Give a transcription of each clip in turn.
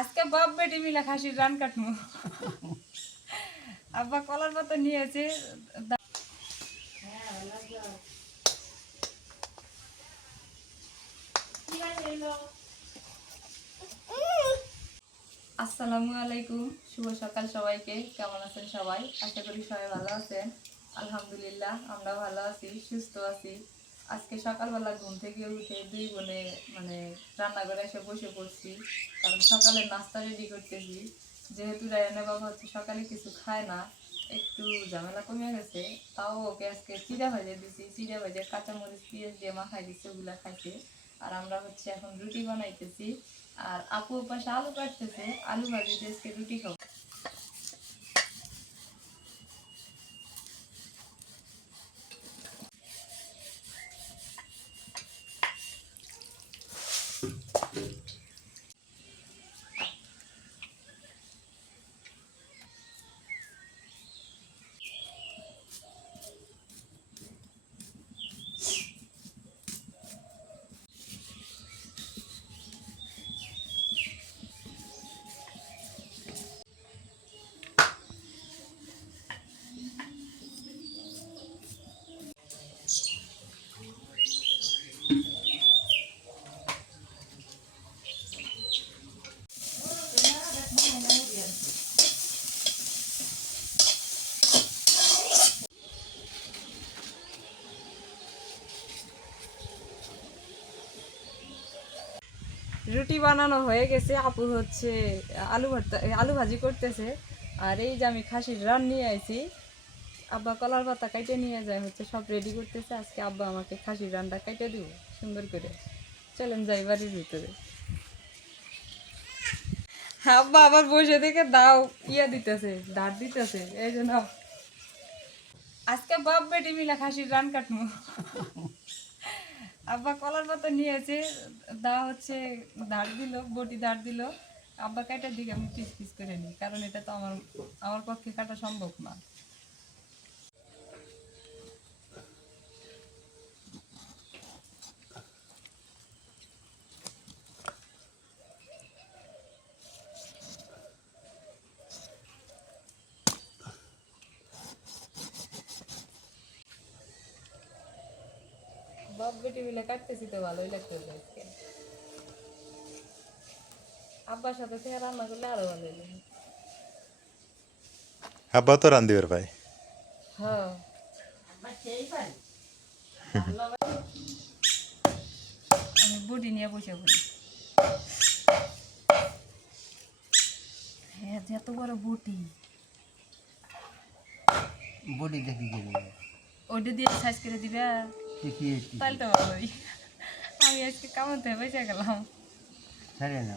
আজকে বাপ বেটি মিলে খাসির রান কাটমু। আব্বা কলার পাতা নিয়েছে। আসসালামু আলাইকুম, শুভ সকাল সবাইকে। কেমন আছেন সবাই? আশা করি সবাই ভালো আছেন। আলহামদুলিল্লাহ আমরা ভালো আছি, সুস্থ আছি। আজকে সকালবেলা ঘুম থেকে উঠে দুই বোনে রান্নাঘরে এসে বসে পড়ছি, কারণ সকালে নাস্তা রেডি করতেছি। যেহেতু রায়নের বাবা হচ্ছে সকালে কিছু খায় না, একটু ঝামেলা কমে গেছে, তাও ওকে আজকে চিড়া ভেজে দিছি। চিড়া ভেজে কাঁচামরিচ পেঁয়াজ দিয়ে মাখাই দিচ্ছে, ওগুলা খাইছে। আর আমরা হচ্ছে এখন রুটি বানাইতেছি। আর আপু পাশে আলু কাটতেছে, আলু ভাজি দিয়ে আজকে রুটি খাবো। রুটি বানানো হয়ে গেছে, আপু হচ্ছে আলু ভাজি করতেছে। আর এই যে আমি খাসির রান নিয়ে আইছি, আব্বা কলার পাতা কাইটে নিয়ে যায়, হচ্ছে সব রেডি করতেছে। আজকে আব্বা আমাকে খাসির রানটা কাইটে দিব সুন্দর করে। চলেন যাই বাড়ির ভিতরে। আব্বা আবার বসে থেকে দাও ইয়া দিতেছে, ধার দিতেছে, এই জন্য আজকে বাপ বেটি মিলে খাসির রান কাটমু। আব্বা কলার পাতা নিয়েছে, দা হচ্ছে ধার দিল, বটি ধার দিল। আব্বা কাটার দিকে আমি পিস পিস করে নিই, কারণ এটা তো আমার আমার পক্ষে কাটা সম্ভব না। বাপ বেটি মিলে কাটতেছি তো ভালোই লাগতেছে আজকে। আব্বার সাথে থেকে রান্না করলে আরো ভালো লাগে। আব্বা তো রান্ধিবার ভাই। হ্যাঁ, আমি বটি নিয়ে বসে পড়ি। হ্যাঁ, এত বড় বটি, বডি দেখি গেলে ওটা দিয়ে সাইজ করে দিবে, দেখি তাহলে তো ভালোই। আমি আজকে কামাতে বেঁচে গেলাম। ছাড়ে না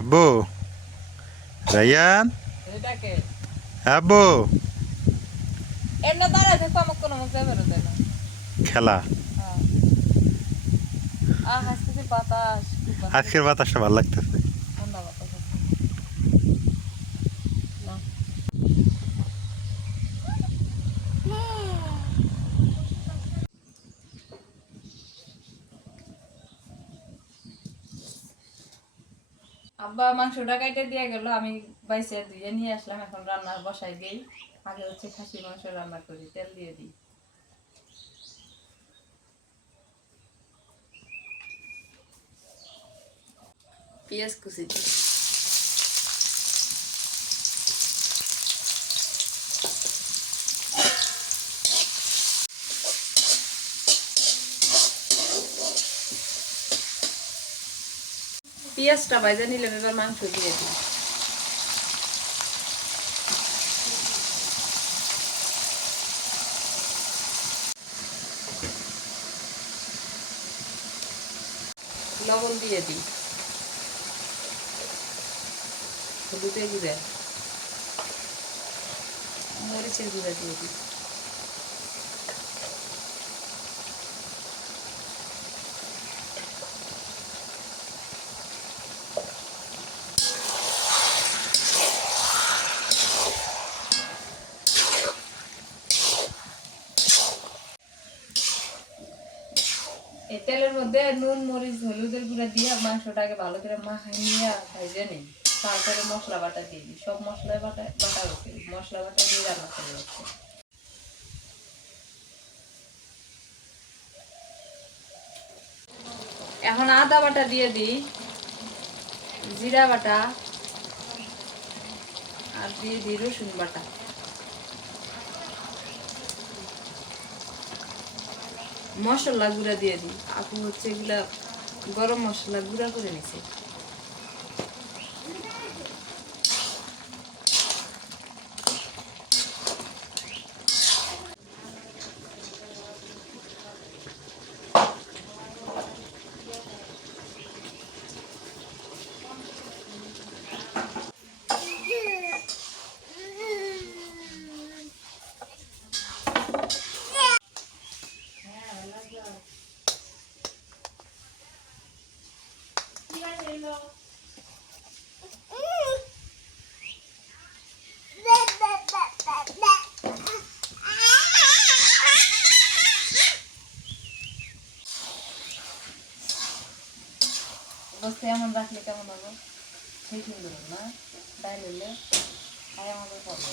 আব্বু, রায়ান, এটাকে আব্বু, এমনি দাঁড়ায় থাকবো, আমার কোনো মতো বেরোতে না। খেলা। হ্যাঁ, আজকে বাতাস, খুব বাতাস, আজকের বাতাসটা ভালো লাগতেছে। ঠান্ডা বাতাস আছে। না, আব্বা মাংসটা কাইটে দিয়ে গেল, আমি বাইসে ধুয়ে নিয়ে আসলাম। এখন রান্নার বসাই দিই। আগে হচ্ছে খাসি মাংস রান্না করি, তেল দিয়ে দিই। পেঁয়াজ কুচি দিই। পেঁয়াজটা ভাজা নিলে এবার মাংস দিয়ে দিই। লবণ দিয়ে দিই, হলুদের গুঁড়া, মরিচের গুঁড়া দিয়ে দিই। এই তেলের মধ্যে নুন মরিচ হলুদের গুঁড়া দিয়ে মাংসটাকে ভালো করে মাখাই নিয়ে ভেজে নিই। তারপরে মশলা বাটা দিয়ে দিই, সব মশলা বাটা হচ্ছে, মশলা বাটা দিয়ে রান্না করে রাখছি। এখন আদা বাটা দিয়ে দিই, জিরা বাটা, আর দিয়ে দিই রসুন বাটা। মশলা গুঁড়া দিয়ে দিই, আপু হচ্ছে এগুলা গরম মশলা গুঁড়া করে নিছে। অবস্থায় এমন রাখলে কেমন হবে? সেই সুন্দর না ডাইল হলে খাই আমাদের করবে।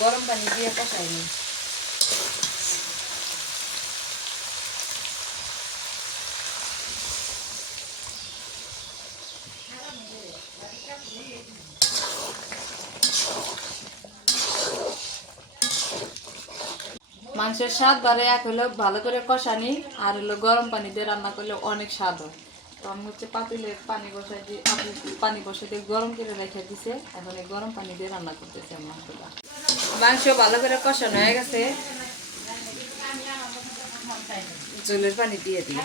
গরম পানি দিয়ে কষাই নি। মাংসের স্বাদ বাড়ে এক হলো ভালো করে কষানি, আর হলো গরম পানি দিয়ে রান্না করলে অনেক স্বাদ হয়। তো আমি হচ্ছে পাতিলে পানি বসাই দিয়ে, পানি বসে দিয়ে গরম করে রেখে দিছে, এখন এই গরম পানি দিয়ে রান্না করতেছে মাংসটা। মাংস ভালো করে কষানো হয়ে গেছে, জলের পানি দিয়ে দিই।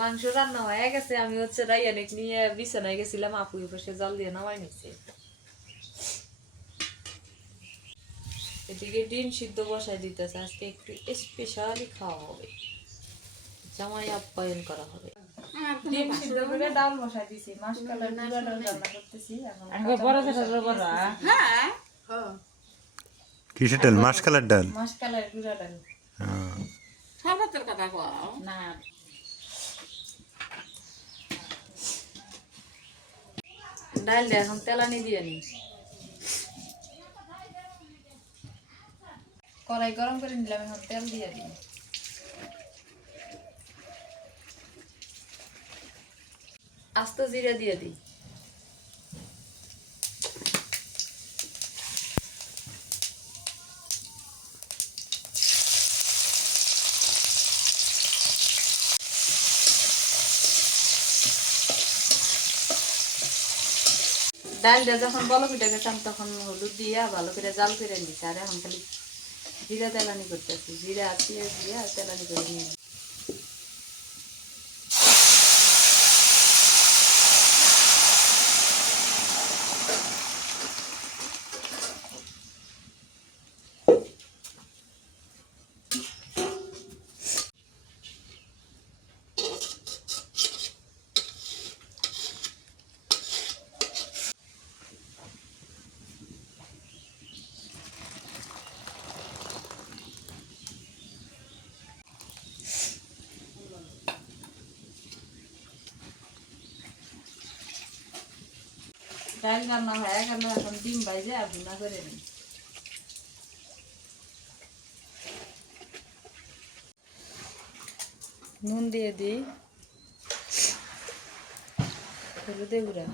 মাংস রান্না হয়ে গেছে, আমি হচ্ছে রাইয়ানিক নিয়ে বিছানায় গেছিলাম, আপু বসে জল দিয়ে নামাই নিচ্ছে। এদিকে ডিম সিদ্ধ বসাই দিতেছে, আজকে একটু স্পেশালি খাওয়া হবে, জামাই আপ্যায়ন করা হবে। ডিম সিদ্ধ করে ডাল বসাই দিছি, মাসকালের গুঁড়া ডাল রান্না করতেছি। কিসের ডাল? মাসকালের ডাল? মাসকালের গুঁড়া ডাল। না ডাল দিয়ে এখন তেলানি দিয়ে নি। কড়াই গরম করে নিলাম, এখন তেল দিয়ে দিই। আস্ত জিরা দিয়ে দিই। ডালটা যখন বলক উঠে গেছে তখন হলুদ দিয়ে ভালো করে জাল করে নিচ্ছি, আর এখন খালি জিরা তেলানি করতেছি, জিরা আর পেঁয়াজ দিয়ে তেলানি করে নিয়ে। ডাল রান্না হয়ে গেল, এখন ডিম ভাজে আর ভুনা করে নিই। নুন দিয়ে দিই, হলুদে গুঁড়া,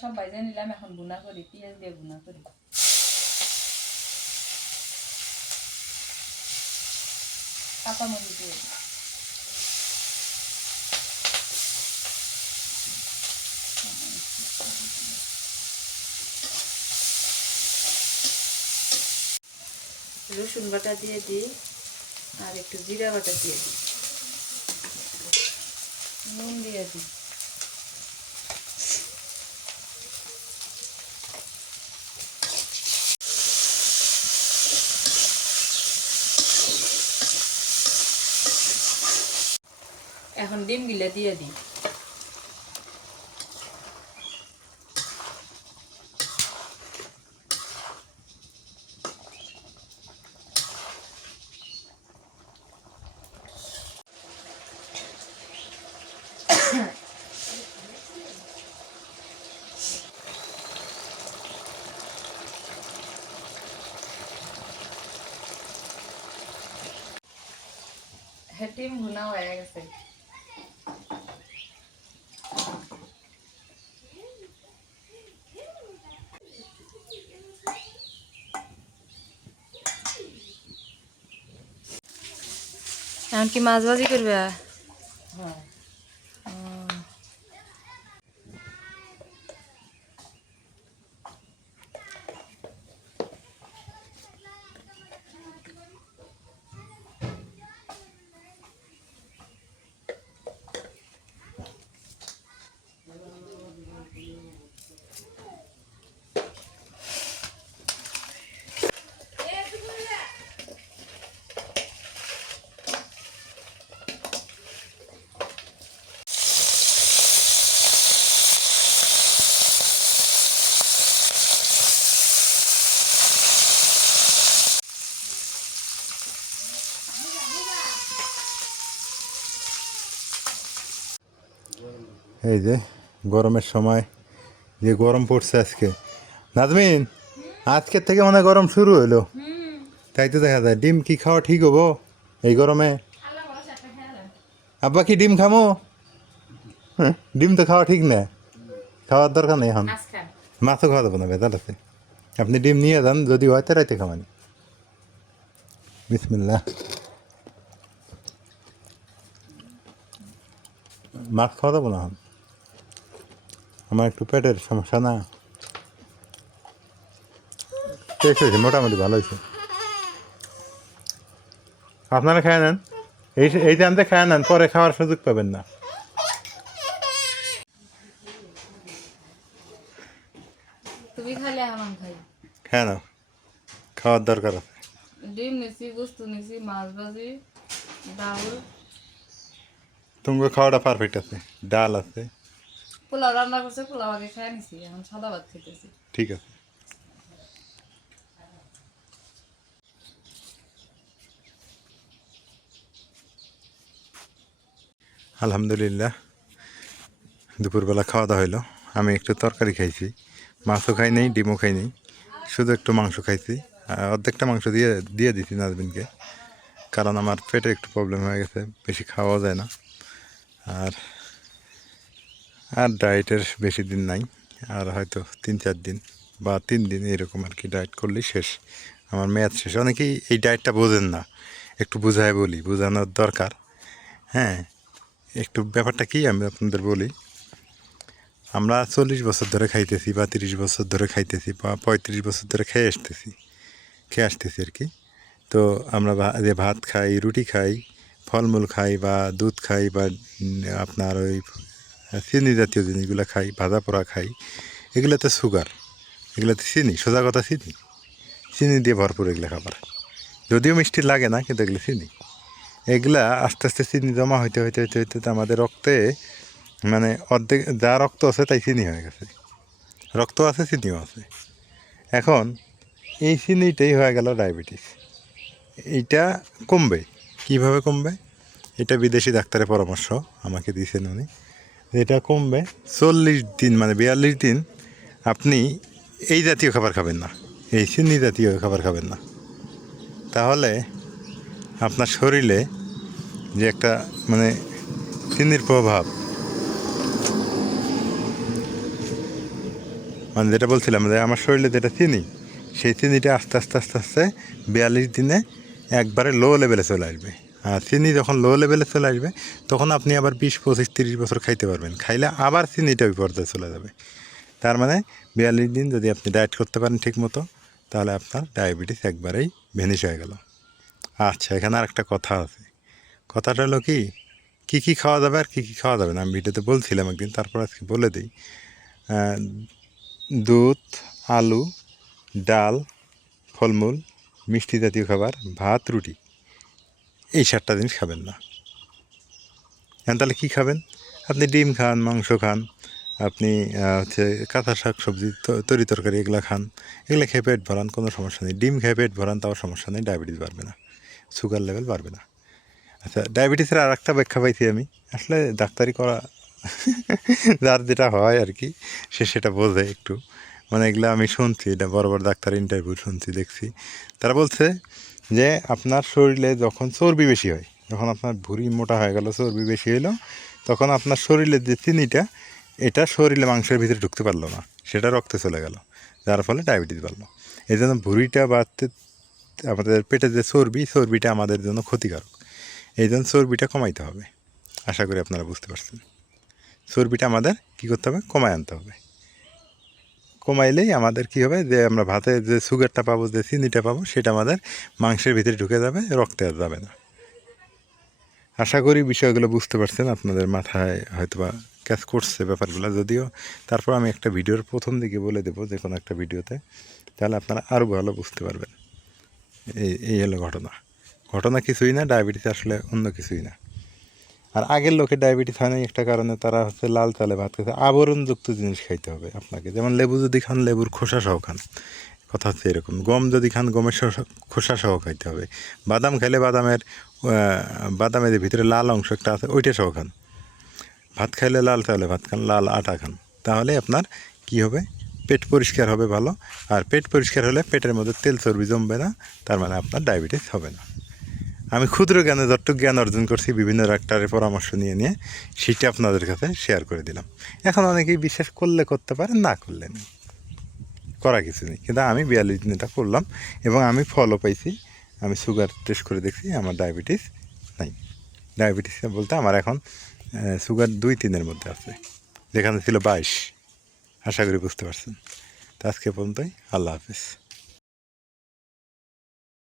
সব বাইজে নিলাম, এখন ভুনা করি, পেঁয়াজ দিয়ে ভুনা করি। কাঁচা মরিচ দিয়ে দিই। রসুন বাটা দিয়ে দিই আর একটু জিরা বাটা দিয়ে দিই, নুন দিয়ে দিই। এখন ডিম গিলে দিয়ে দিই। ডিম ভুনা হয়ে গেছে। এখন কি মাছ ভাজি করবে? হ্যাঁ। এই যে গরমের সময় যে গরম পড়ছে আজকে, নাজমিন আজকের থেকে মনে হয় গরম শুরু হলো, তাই তো দেখা যায়। ডিম কি খাওয়া ঠিক হবো এই গরমে? আব্বা কি ডিম খামো? হ্যাঁ, ডিম তো খাওয়া ঠিক না, খাওয়ার দরকার নেই এখন। মাছও খাওয়া যাবো না, ভেজাল আছে। আপনি ডিম নিয়ে যান, যদি হয় তো রাইতে খাওয়ানি। বিসমিল্লাহ। মাছ খাওয়া যাবো না এখন, আমার একটু পেটের সমস্যা না। শেষ হয়েছে, মোটামুটি ভালো হয়েছে। আপনারা খেয়ে নেন, এই টাইমতে খেয়ে নেন, পরে খাওয়ার সুযোগ পাবেন না। তুমি খাইলে আমার খাই। খেয়ে নাও, খাওয়ার দরকার আছে। ডিম নিছি, গোস্ত নিছি, মাছ ভাজি, ডাল। তোমার খাওয়াটা পারফেক্ট আছে, ডাল আছে। পোলাও রান্না করছে, পোলাও আগে খাই নিছি, এখন সাদা ভাত খেতেছি। ঠিক আছে। আলহামদুলিল্লাহ, দুপুরবেলা খাওয়া দাওয়া হইলো। আমি একটু তরকারি খাইছি, মাছও খাই নেই, ডিমও খাই নেই, শুধু একটু মাংস খাইছি। অর্ধেকটা মাংস দিয়ে দিয়ে দিছি নাজবিনকে, কারণ আমার পেটে একটু প্রবলেম হয়ে গেছে, বেশি খাওয়া যায় না। আর আর ডায়েটের বেশি দিন নাই, আর হয়তো 3-4 দিন বা 3 দিন এরকম আর কি ডায়েট করলেই শেষ, আমার মেয়াদ শেষ। অনেকেই এই ডায়েটটা বোঝেন না, একটু বুঝায় বলি, বোঝানোর দরকার। হ্যাঁ, একটু ব্যাপারটা কি আমি আপনাদের বলি। আমরা 40 বছর ধরে খাইতেছি বা 30 বছর ধরে খাইতেছি বা 35 বছর ধরে খেয়ে আসতেছি আর কি। তো আমরা যে ভাত খাই, রুটি খাই, ফলমূল খাই বা দুধ খাই বা আপনার ওই চিনি জাতীয় জিনিসগুলো খাই, ভাজা পোড়া খাই, এগুলোতে সুগার, এগুলোতে চিনি, সোজা কথা চিনি দিয়ে ভরপুর এগুলো খাবার। যদিও মিষ্টি লাগে না, কিন্তু এগুলো চিনি। এগুলা আস্তে আস্তে চিনি জমা হইতে হইতে হইতে হইতে আমাদের রক্তে, মানে অর্ধেক যা রক্ত আছে তাই চিনি হয়ে গেছে। রক্ত আছে, চিনিও আছে। এখন এই চিনিটাই হয়ে গেল ডায়াবেটিস। এইটা কমবে, কিভাবে কমবে? এটা বিদেশি ডাক্তারের পরামর্শ আমাকে দিয়েছেন উনি। এটা কমবে 40 দিন, মানে 42 দিন আপনি এই জাতীয় খাবার খাবেন না, এই চিনি জাতীয় খাবার খাবেন না। তাহলে আপনার শরীরে যে একটা মানে চিনির প্রভাব, মানে যেটা বলছিলাম যে আমার শরীরে যেটা চিনি, সেই চিনিটা আস্তে আস্তে আস্তে আস্তে 42 দিনে একবারে লো লেভেলে চলে আসবে। আর চিনি যখন লো লেভেলে চলে আসবে তখন আপনি আবার 20, 25, 30 বছর খাইতে পারবেন। খাইলে আবার চিনিটা ওই পর্যায়ে চলে যাবে। তার মানে 42 দিন যদি আপনি ডায়েট করতে পারেন ঠিক মতো, তাহলে আপনার ডায়াবেটিস একবারেই ভ্যানিশ হয়ে গেল। আচ্ছা, এখানে আর একটা কথা আছে। কথাটা হলো কী কী খাওয়া যাবে আর কী খাওয়া যাবে না, আমি ভিডিওতে বলছিলাম একদিন, তারপর আজকে বলে দিই। দুধ, আলু, ডাল, ফলমূল, মিষ্টি জাতীয় খাবার, ভাত, রুটি, এই 7টা জিনিস খাবেন না। এখন তাহলে কী খাবেন? আপনি ডিম খান, মাংস খান, আপনি হচ্ছে কাঁচা শাক সবজি, তরি তরকারি এগুলো খান, এগুলো খেয়ে পেট ভরান, কোনো সমস্যা নেই। ডিম খেয়ে পেট ভরান, তাও সমস্যা নেই, ডায়াবেটিস বাড়বে না, সুগার লেভেল বাড়বে না। আচ্ছা, ডায়াবেটিসের আর একটা ব্যাখ্যা পাইছি আমি, আসলে ডাক্তারি করা যার যেটা হয় আর কি, সেটা বোঝে একটু। মানে এগুলো আমি শুনছি, এটা বড় বড় ডাক্তার ইন্টারভিউ শুনছি, দেখছি। তারা বলছে যে আপনার শরীরে যখন চর্বি বেশি হয়, যখন আপনার ভুঁড়ি মোটা হয়ে গেল, চর্বি বেশি হইলো, তখন আপনার শরীরের যে চিনিটা, এটা শরীরে মাংসের ভিতরে ঢুকতে পারলো না, সেটা রক্তে চলে গেল, যার ফলে ডায়াবেটিস বাড়লো। এই জন্য ভুঁড়িটা বাড়তে, আমাদের পেটে যে চর্বিটা আমাদের জন্য ক্ষতিকারক। এই জন্য চর্বিটা কমাইতে হবে। আশা করি আপনারা বুঝতে পারছেন। চর্বিটা আমাদের কী করতে হবে? কমায় আনতে হবে। কমাইলেই আমাদের কী হবে, যে আমরা ভাতে যে সুগারটা পাবো, যে চিনিটা পাবো, সেটা আমাদের মাংসের ভিতরে ঢুকে যাবে, রক্তে আর যাবে না। আশা করি বিষয়গুলো বুঝতে পারছেন, আপনাদের মাথায় হয়তো বা কাজ করছে ব্যাপারগুলো। যদিও তারপর আমি একটা ভিডিওর প্রথম দিকে বলে দেবো, যে কোনো একটা ভিডিওতে, তাহলে আপনারা আরও ভালো বুঝতে পারবেন। এই হলো ঘটনা কিছুই না, ডায়াবেটিস আসলে অন্য কিছুই না। আর আগের লোকের ডায়াবেটিস হয় না একটা কারণে, তারা হচ্ছে লাল চালে ভাত খেতে, আবরণযুক্ত জিনিস খাইতে হবে আপনাকে। যেমন লেবু যদি খান, লেবুর খোসা সহ খান, কথা হচ্ছে এরকম। গম যদি খান, গমের খোসা সহ খাইতে হবে। বাদাম খাইলে বাদামের যে ভিতরে লাল অংশ একটা আছে, ওইটা সহ খান। ভাত খাইলে লাল চালে ভাত খান, লাল আটা খান, তাহলে আপনার কি হবে? পেট পরিষ্কার হবে ভালো। আর পেট পরিষ্কার হলে পেটের মধ্যে তেল চর্বি জমবে না, তার মানে আপনার ডায়াবেটিস হবে না। আমি ক্ষুদ্র জ্ঞানে যতটুকু জ্ঞান অর্জন করছি বিভিন্ন ডাক্তারের পরামর্শ নিয়ে সেটা আপনাদের কাছে শেয়ার করে দিলাম। এখন অনেকেই বিশ্বাস করলে করতে পারেন, না করলে নেই, করা কিছু নেই। কিন্তু আমি 42 দিন এটা করলাম এবং আমি ফলও পাইছি। আমি সুগার টেস্ট করে দেখছি, আমার ডায়াবেটিস নাই। ডায়াবেটিস বলতে আমার এখন সুগার 2-3-এর মধ্যে আছে, যেখানে ছিল 22। আশা করি বুঝতে পারছেন। তো আজকে পর্যন্তই, আল্লাহ হাফিজ।